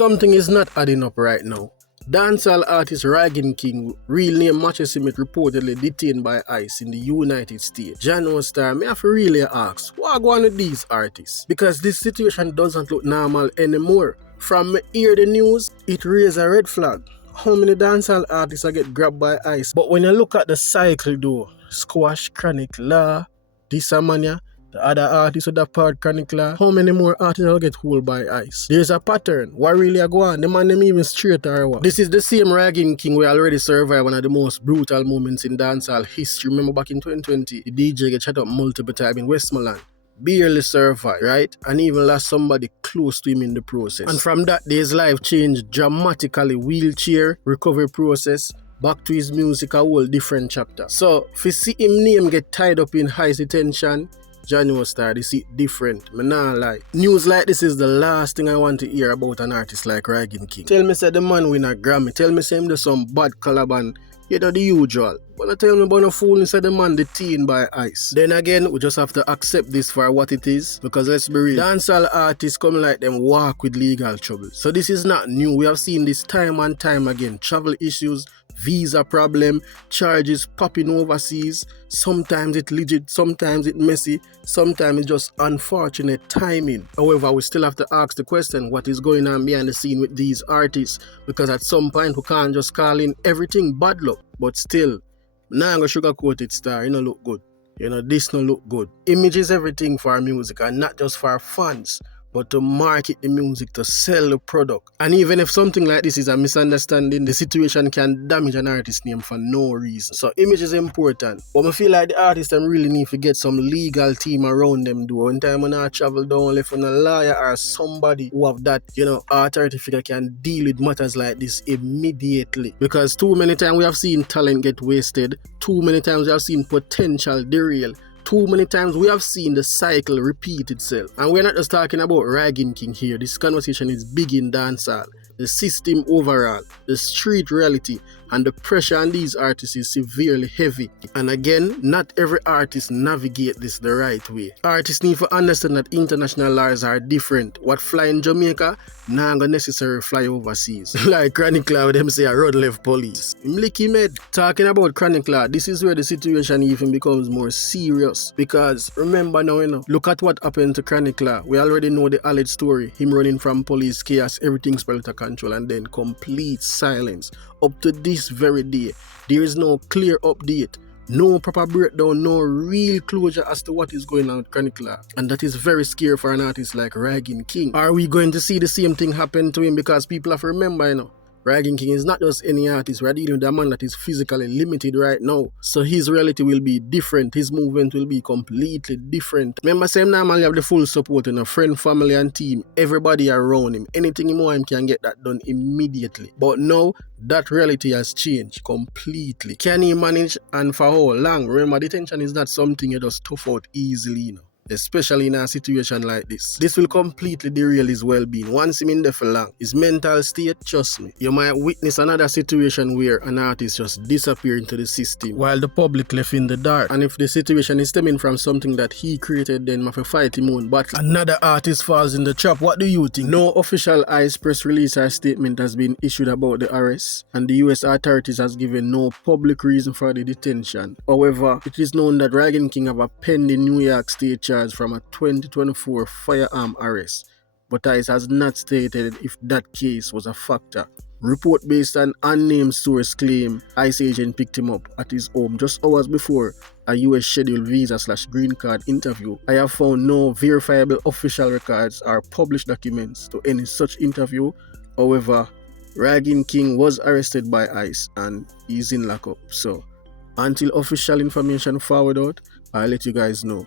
something is not adding up right now. Dancehall artist Rygin King, real name matches him, reportedly detained by ICE in the United States. January star, me have to really ask, what go on with these artists? Because this situation doesn't look normal anymore. From me hear the news, it raised a red flag. How many dancehall artists are get grabbed by ICE? But when you look at the cycle though, Squash, Chronic Law, Dissamania, the other artists with that part Chronic Law, how many more artists will get hold by ICE? There's a pattern. What really a go on? The man them even straight or what? This is the same Rygin King we already survived one of the most brutal moments in dancehall history. Remember back in 2020, the DJ get shot up multiple times in Westmoreland. Barely survived, right? And even lost somebody close to him in the process. And from that day, his life changed dramatically. Wheelchair, recovery process, back to his music, a whole different chapter. So, if you see him name get tied up in high detention, January star, they see it different. Me nah lie. News like this is the last thing I want to hear about an artist like Rygin King. Tell me say the man win a Grammy. Tell me say him do some bad collab and you know the usual. But tell me about no fool inside the man detained by ICE. Then again, we just have to accept this for what it is. Because let's be real, dancehall artists come like them walk with legal trouble. So this is not new. We have seen this time and time again. Travel issues, visa problem, charges popping overseas. Sometimes it's legit, sometimes it's messy, sometimes it's just unfortunate timing. However, we still have to ask the question, what is going on behind the scene with these artists? Because at some point we can't just call in everything bad luck. But still, now I'm gonna sugarcoat it, star. You know, look good. You know, this no look good. Image is everything for our music, and not just for our fans, but to market the music, to sell the product. And even if something like this is a misunderstanding, the situation can damage an artist's name for no reason. So image is important. But I feel like the artists them really need to get some legal team around them. Do one time when I travel down, left on a lawyer or somebody who have that, you know, authority figure can deal with matters like this immediately. Because too many times we have seen talent get wasted. Too many times we have seen potential derail. Too many times we have seen the cycle repeat itself. And we're not just talking about Rygin King here. This conversation is big in dancehall. The system overall, the street reality, and the pressure on these artists is severely heavy. And again, not every artist navigate this the right way. Artists need to understand that international laws are different. What fly in Jamaica, nah gonna necessarily fly overseas. Like Chronic Law, them say a road left police. Mlicky med. Talking about Chronic Law, this is where the situation even becomes more serious. Because remember now, you know, look at what happened to Chronic Law. We already know the alleged story. Him running from police, chaos, everything spelled to control, and then complete silence. Up to this very day, there is no clear update, no proper breakdown, no real closure as to what is going on with Chronic Law. And that is very scary for an artist like Rygin King. Are we going to see the same thing happen to him? Because people have to remember, you know, Rygin King is not just any artist. We're dealing with a man that is physically limited right now. So his reality will be different. His movement will be completely different. Remember, same normally have the full support in a friend, family and team. Everybody around him. Anything he want, him can get that done immediately. But now, that reality has changed completely. Can he manage and for how long? Remember, detention is not something you just tough out easily, you know. Especially in a situation like this. This will completely derail his well-being. Once him in there for long, his mental state, trust me, you might witness another situation where an artist just disappear into the system while the public left in the dark. And if the situation is stemming from something that he created, then must fight him own battle. Another artist falls in the trap. What do you think? No official ICE press release or statement has been issued about the arrest, and the US authorities has given no public reason for the detention. However, it is known that Rygin King have a pending New York State charge from a 2024 firearm arrest, but ICE has not stated if that case was a factor. Report based on unnamed source claim ICE agent picked him up at his home just hours before a US scheduled visa/green card interview. I have found no verifiable official records or published documents to any such interview. However, Rygin King was arrested by ICE and he's in lockup. So until official information forward out, I'll let you guys know.